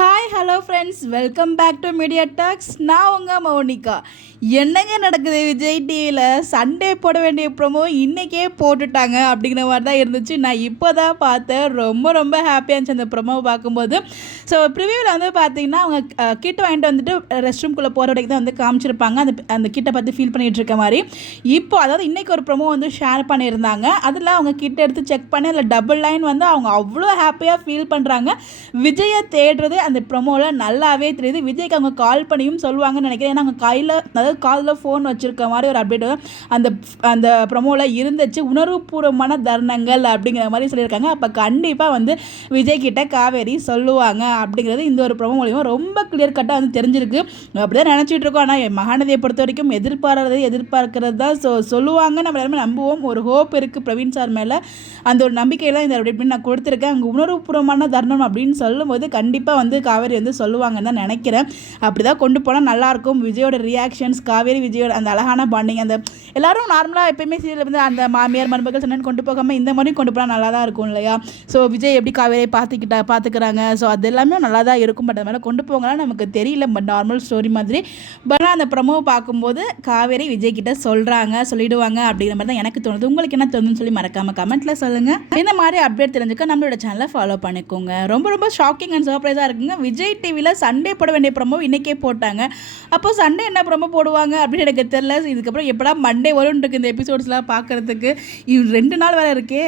Hi hello friends, welcome back to Media Talks. நான் உங்கள் மௌனிகா. என்னங்க நடக்குது விஜய் டிவியில்? சண்டே போட வேண்டிய ப்ரோமோ இன்றைக்கே போட்டுட்டாங்க அப்படிங்கிற மாதிரி தான் இருந்துச்சு. நான் இப்போ தான் பார்த்தேன். ரொம்ப ரொம்ப ஹாப்பியாக இருந்துச்சு அந்த ப்ரோமோவை பார்க்கும்போது. ஸோ ப்ரிவியூவில் வந்து பார்த்தீங்கன்னா அவங்க கிட்ட வாங்கிட்டு வந்துட்டு ரெஸ்ட் ரூம்குள்ளே போகிற வரைக்கும் தான் வந்து காமிச்சிருப்பாங்க. அந்த கிட்ட பார்த்து ஃபீல் பண்ணிகிட்டு இருக்க மாதிரி. இப்போ அதாவது இன்றைக்கி ஒரு ப்ரோமோ வந்து ஷேர் பண்ணியிருந்தாங்க. அதில் அவங்க கிட்ட எடுத்து செக் பண்ணி அதில் டபுள் லைன் வந்து அவங்க அவ்வளோ ஹாப்பியாக ஃபீல் பண்ணுறாங்க. விஜயை தேடுறது அந்த ப்ரொமோவில் நல்லாவே தெரியுது. விஜய்க்கு அவங்க கால் பண்ணியும் சொல்லுவாங்கன்னு நினைக்கிறேன். ஏன்னா அவங்க கையில், அதாவது காலில் ஃபோன் வச்சுருக்க மாதிரி ஒரு அப்டேட் அந்த அந்த ப்ரொமோவில் இருந்துச்சு. உணர்வுபூர்வமான தருணங்கள் அப்படிங்கிற மாதிரி சொல்லியிருக்காங்க. அப்போ கண்டிப்பாக வந்து விஜய் கிட்ட காவேரி சொல்லுவாங்க அப்படிங்கிறது இந்த ஒரு ப்ரொமோ மூலியமாக ரொம்ப கிளியர் கட்டாக வந்து தெரிஞ்சிருக்கு. அப்படி தான் நினச்சிட்டு இருக்கோம். ஆனால் மகாநதியை பொறுத்த வரைக்கும் எதிர்பார்க்கறது தான் சொல்லுவாங்க. நம்ம எல்லாருமே நம்புவோம். ஒரு ஹோப் இருக்குது பிரவீன் சார் மேலே. அந்த ஒரு நம்பிக்கையில் இந்த அப்டேட் நான் கொடுத்துருக்கேன். அங்கே உணர்வுபூர்வமான தருணம் அப்படின்னு சொல்லும்போது கண்டிப்பாக வந்து காவேரி வந்து சொல்லுவாங்கன்னு தான் நினைக்கிறேன். அப்படி தான் கொண்டு போனால் நல்லாயிருக்கும். விஜயோட ரியாக்ஷன்ஸ், காவேரி விஜயோட அந்த அழகான பாண்டிங், அந்த எல்லாரும் நார்மலாக எப்பயுமே சீரியல் வந்து அந்த மாமியார் மருமகள் சண்டைன்னு கொண்டு போகாமல் இந்த மாதிரி கொண்டு போனால் நல்லா தான் இருக்கும் இல்லையா? ஸோ விஜய் எப்படி காவேரியை பார்த்துக்கிறாங்க, ஸோ அது எல்லாமே நல்லா தான் இருக்கும். பட் அது மாதிரி கொண்டு போகலாம் நமக்கு தெரியல. பட் நார்மல் ஸ்டோரி மாதிரி. பட் அந்த ப்ரமோவை பார்க்கும்போது காவேரி விஜய் கிட்ட சொல்லிடுவாங்க அப்படிங்கிற மாதிரி தான் எனக்கு தோணுது. உங்களுக்கு என்ன தோணுதுன்னு சொல்லி மறக்காமல் கமெண்ட்டில் சொல்லுங்கள். இந்த மாதிரி அப்டேட் தெரிஞ்சுக்க நம்மளோட சேனலை ஃபாலோ பண்ணிக்கோங்க. ரொம்ப ரொம்ப ஷாக்கிங் அண்ட் சர்ப்ரைஸாக இருக்குங்க. விஜய் டிவியில் சண்டே போட வேண்டிய ப்ரமோ இன்றைக்கே போட்டாங்க. அப்போ சண்டே என்ன ப்ரமோ போடுவாங்க அப்படின்னு எனக்கு தெரியல. இதுக்கப்புறம் எப்படா மண்டே வரும்னு இருக்கு இந்த எபிசோட்ஸ்லாம் பார்க்குறதுக்கு. 2 நாள் வேறு இருக்கே.